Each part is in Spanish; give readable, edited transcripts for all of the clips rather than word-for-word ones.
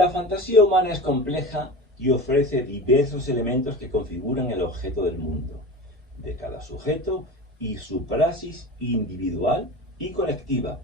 La fantasía humana es compleja y ofrece diversos elementos que configuran el objeto del mundo, de cada sujeto y su praxis individual y colectiva.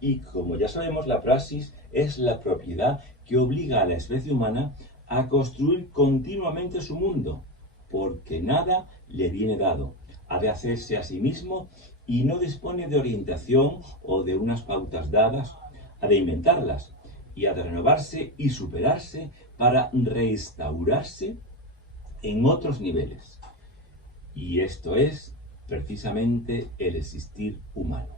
Y como ya sabemos, la praxis es la propiedad que obliga a la especie humana a construir continuamente su mundo, porque nada le viene dado. Ha de hacerse a sí mismo y no dispone de orientación o de unas pautas dadas, ha de inventarlas y ha de renovarse y superarse para restaurarse en otros niveles. Y esto es precisamente el existir humano.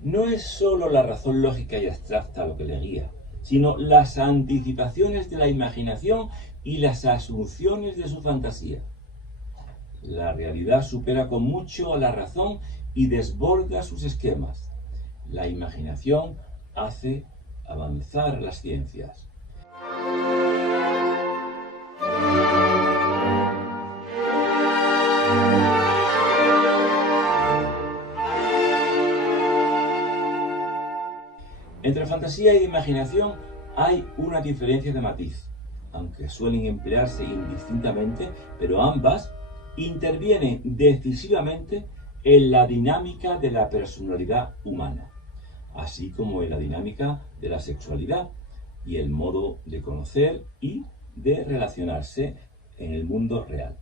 No es sólo la razón lógica y abstracta lo que le guía, sino las anticipaciones de la imaginación y las asunciones de su fantasía. La realidad supera con mucho a la razón y desborda sus esquemas. La imaginación hace avanzar las ciencias. Entre fantasía e imaginación hay una diferencia de matiz, aunque suelen emplearse indistintamente, pero ambas intervienen decisivamente en la dinámica de la personalidad humana, así como en la dinámica de la sexualidad y el modo de conocer y de relacionarse en el mundo real.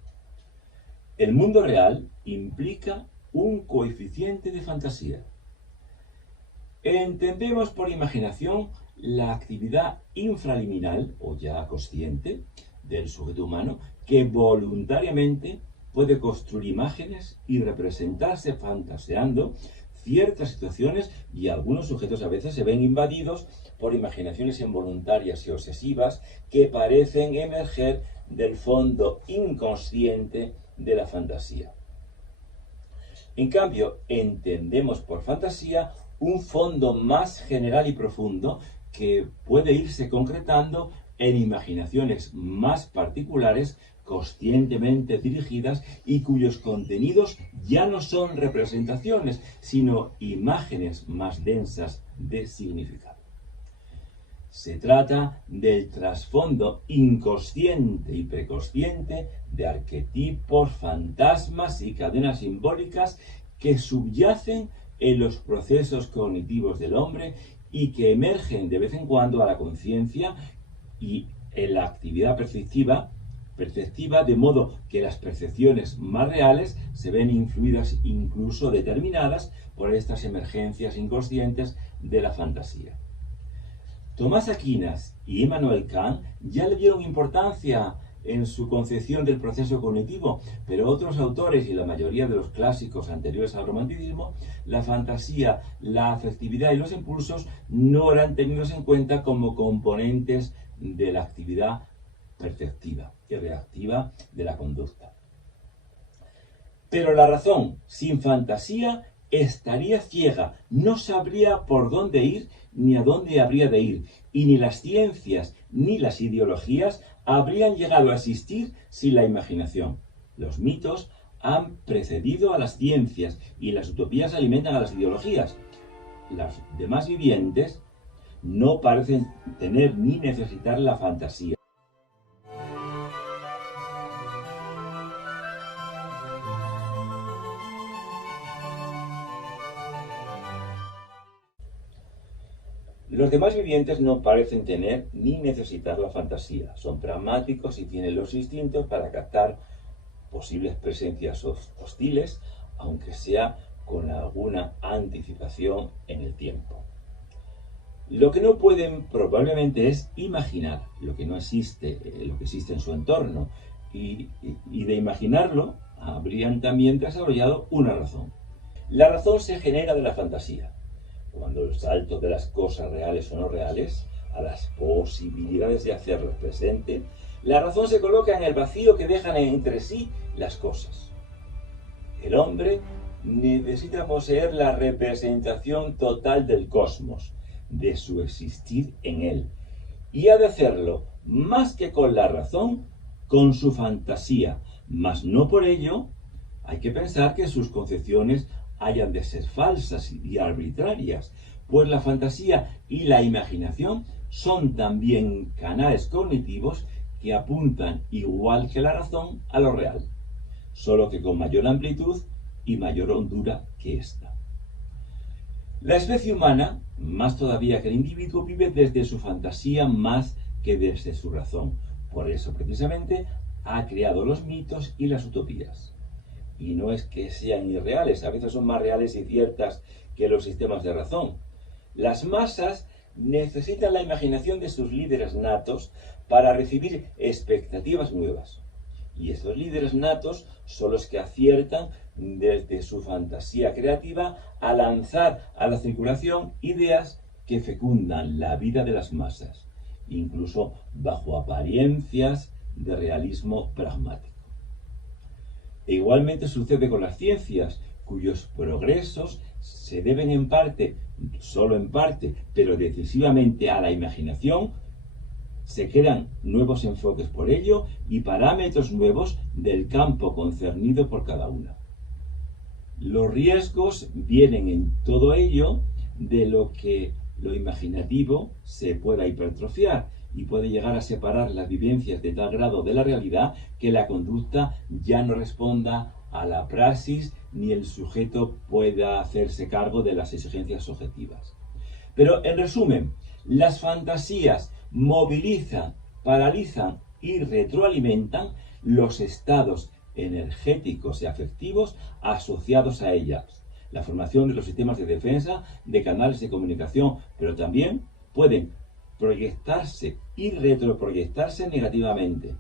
El mundo real implica un coeficiente de fantasía. Entendemos por imaginación la actividad infraliminal o ya consciente del sujeto humano que voluntariamente puede construir imágenes y representarse fantaseando ciertas situaciones, y algunos sujetos a veces se ven invadidos por imaginaciones involuntarias y obsesivas que parecen emerger del fondo inconsciente de la fantasía. En cambio, entendemos por fantasía un fondo más general y profundo que puede irse concretando en imaginaciones más particulares, conscientemente dirigidas y cuyos contenidos ya no son representaciones, sino imágenes más densas de significado. Se trata del trasfondo inconsciente y preconsciente de arquetipos, fantasmas y cadenas simbólicas que subyacen en los procesos cognitivos del hombre y que emergen de vez en cuando a la conciencia y en la actividad perceptiva, de modo que las percepciones más reales se ven influidas, incluso determinadas, por estas emergencias inconscientes de la fantasía. Tomás Aquinas y Immanuel Kant ya le dieron importancia en su concepción del proceso cognitivo, pero otros autores y la mayoría de los clásicos anteriores al romanticismo, la fantasía, la afectividad y los impulsos no eran tenidos en cuenta como componentes de la actividad perceptiva y reactiva de la conducta. Pero la razón, sin fantasía, estaría ciega, no sabría por dónde ir ni a dónde habría de ir, y ni las ciencias ni las ideologías habrían llegado a existir sin la imaginación. Los mitos han precedido a las ciencias y las utopías alimentan a las ideologías. Las demás vivientes no parecen tener ni necesitar la fantasía. Los demás vivientes no parecen tener ni necesitar la fantasía. Son pragmáticos y tienen los instintos para captar posibles presencias hostiles, aunque sea con alguna anticipación en el tiempo. Lo que no pueden probablemente es imaginar lo que no existe, lo que existe en su entorno, y de imaginarlo habrían también desarrollado una razón. La razón se genera de la fantasía. Cuando el salto de las cosas reales o no reales a las posibilidades de hacerlas presente, la razón se coloca en el vacío que dejan entre sí las cosas. El hombre necesita poseer la representación total del cosmos, de su existir en él, y ha de hacerlo más que con la razón, con su fantasía, mas no por ello hay que pensar que sus concepciones hayan de ser falsas y arbitrarias, pues la fantasía y la imaginación son también canales cognitivos que apuntan, igual que la razón, a lo real, solo que con mayor amplitud y mayor hondura que ésta. La especie humana, más todavía que el individuo, vive desde su fantasía más que desde su razón. Por eso, precisamente, ha creado los mitos y las utopías. Y no es que sean irreales, a veces son más reales y ciertas que los sistemas de razón. Las masas necesitan la imaginación de sus líderes natos para recibir expectativas nuevas. Y estos líderes natos son los que aciertan desde su fantasía creativa a lanzar a la circulación ideas que fecundan la vida de las masas, incluso bajo apariencias de realismo pragmático. E igualmente sucede con las ciencias, cuyos progresos se deben en parte, solo en parte, pero decisivamente a la imaginación. Se crean nuevos enfoques por ello y parámetros nuevos del campo concernido por cada una. Los riesgos vienen en todo ello de lo que lo imaginativo se pueda hipertrofiar y puede llegar a separar las vivencias de tal grado de la realidad que la conducta ya no responda a la praxis ni el sujeto pueda hacerse cargo de las exigencias objetivas. Pero en resumen, las fantasías movilizan, paralizan y retroalimentan los estados energéticos y afectivos asociados a ellas, la formación de los sistemas de defensa, de canales de comunicación, pero también pueden proyectarse y retroproyectarse negativamente,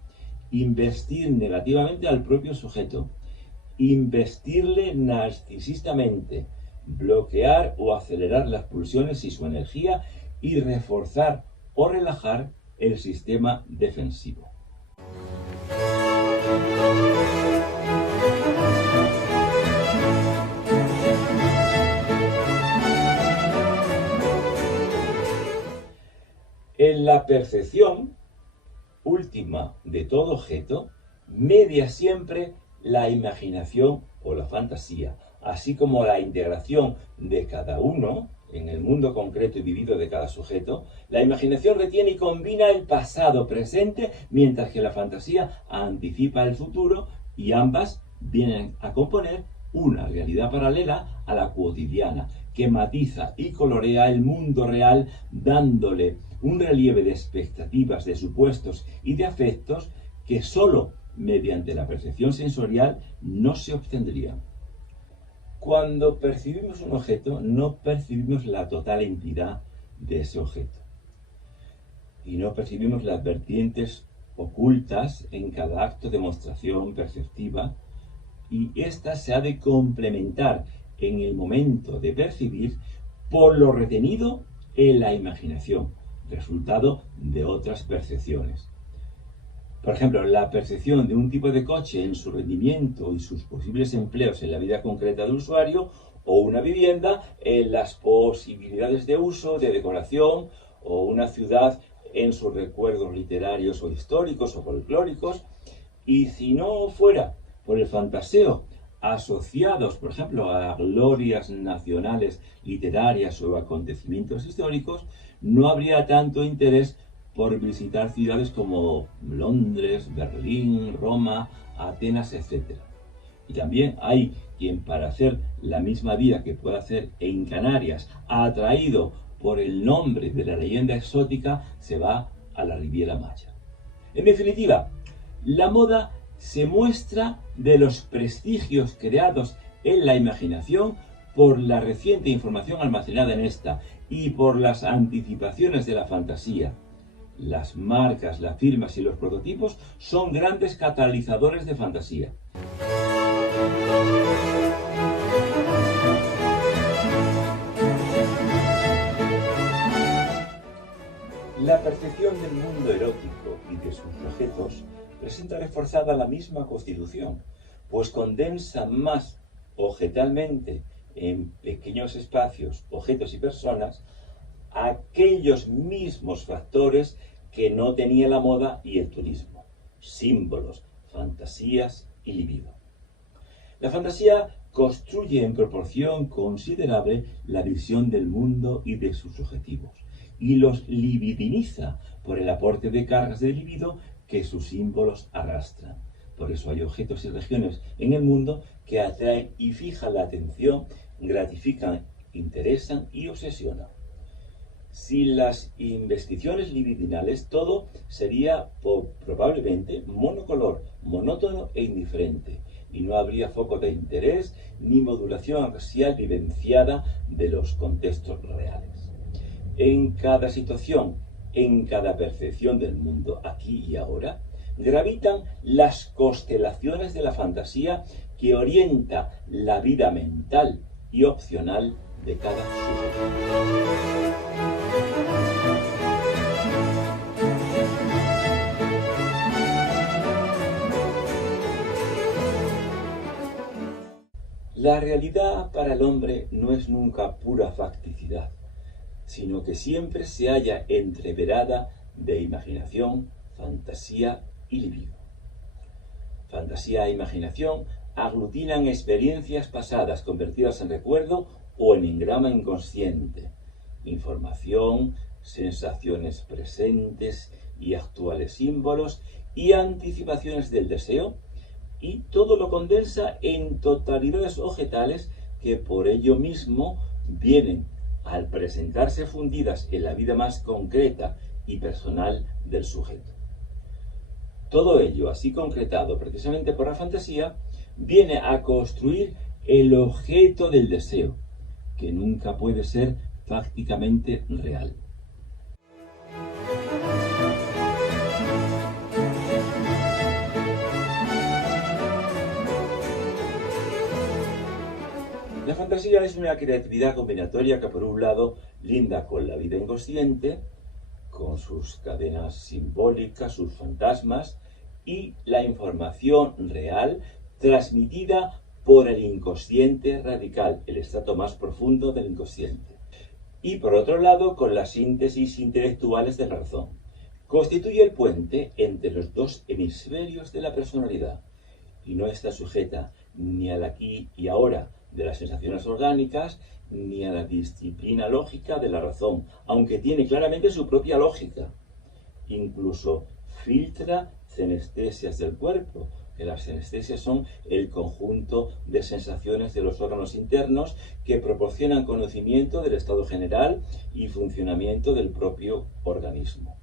investir negativamente al propio sujeto, investirle narcisistamente, bloquear o acelerar las pulsiones y su energía y reforzar o relajar el sistema defensivo. En la percepción última de todo objeto, media siempre la imaginación o la fantasía, así como la integración de cada uno en el mundo concreto y vivido de cada sujeto. La imaginación retiene y combina el pasado presente, mientras que la fantasía anticipa el futuro, y ambas vienen a componer una realidad paralela a la cotidiana, que matiza y colorea el mundo real, dándole un relieve de expectativas, de supuestos y de afectos que sólo mediante la percepción sensorial no se obtendrían. Cuando percibimos un objeto, no percibimos la total entidad de ese objeto. Y no percibimos las vertientes ocultas en cada acto de demostración perceptiva, y ésta se ha de complementar en el momento de percibir por lo retenido en la imaginación, resultado de otras percepciones. Por ejemplo, la percepción de un tipo de coche en su rendimiento y sus posibles empleos en la vida concreta del usuario, o una vivienda en las posibilidades de uso, de decoración, o una ciudad en sus recuerdos literarios o históricos o folclóricos. Y si no fuera por el fantaseo, asociados, por ejemplo, a glorias nacionales literarias o acontecimientos históricos, no habría tanto interés por visitar ciudades como Londres, Berlín, Roma, Atenas, etc. Y también hay quien, para hacer la misma vida que puede hacer en Canarias, atraído por el nombre de la leyenda exótica, se va a la Riviera Maya. En definitiva, la moda se muestra de los prestigios creados en la imaginación por la reciente información almacenada en esta y por las anticipaciones de la fantasía. Las marcas, las firmas y los prototipos son grandes catalizadores de fantasía. La percepción del mundo erótico y de sus objetos presenta reforzada la misma constitución, pues condensa más objetalmente en pequeños espacios, objetos y personas, aquellos mismos factores que no tenía la moda y el turismo: símbolos, fantasías y libido. La fantasía construye en proporción considerable la visión del mundo y de sus objetivos, y los libidiniza por el aporte de cargas de libido que sus símbolos arrastran. Por eso hay objetos y regiones en el mundo que atraen y fijan la atención, gratifican, interesan y obsesionan. Sin las investigaciones libidinales, todo sería probablemente monocolor, monótono e indiferente, y no habría foco de interés ni modulación axial vivenciada de los contextos reales. En cada situación, en cada percepción del mundo, aquí y ahora, gravitan las constelaciones de la fantasía que orienta la vida mental y opcional de cada sujeto. La realidad para el hombre no es nunca pura facticidad, sino que siempre se halla entreverada de imaginación, fantasía y libido. Fantasía e imaginación aglutinan experiencias pasadas convertidas en recuerdo o en engrama inconsciente, información, sensaciones presentes y actuales símbolos y anticipaciones del deseo, y todo lo condensa en totalidades objetales que por ello mismo vienen, al presentarse fundidas en la vida más concreta y personal del sujeto. Todo ello, así concretado precisamente por la fantasía, viene a construir el objeto del deseo, que nunca puede ser fácticamente real. La fantasía es una creatividad combinatoria que por un lado linda con la vida inconsciente, con sus cadenas simbólicas, sus fantasmas, y la información real transmitida por el inconsciente radical, el estrato más profundo del inconsciente. Y por otro lado, con las síntesis intelectuales de la razón. Constituye el puente entre los dos hemisferios de la personalidad y no está sujeta ni al aquí y ahora de las sensaciones orgánicas, ni a la disciplina lógica de la razón, aunque tiene claramente su propia lógica. Incluso filtra cenestesias del cuerpo, que las cenestesias son el conjunto de sensaciones de los órganos internos que proporcionan conocimiento del estado general y funcionamiento del propio organismo.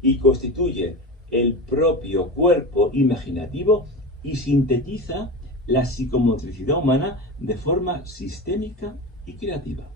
Y constituye el propio cuerpo imaginativo y sintetiza la psicomotricidad humana de forma sistémica y creativa.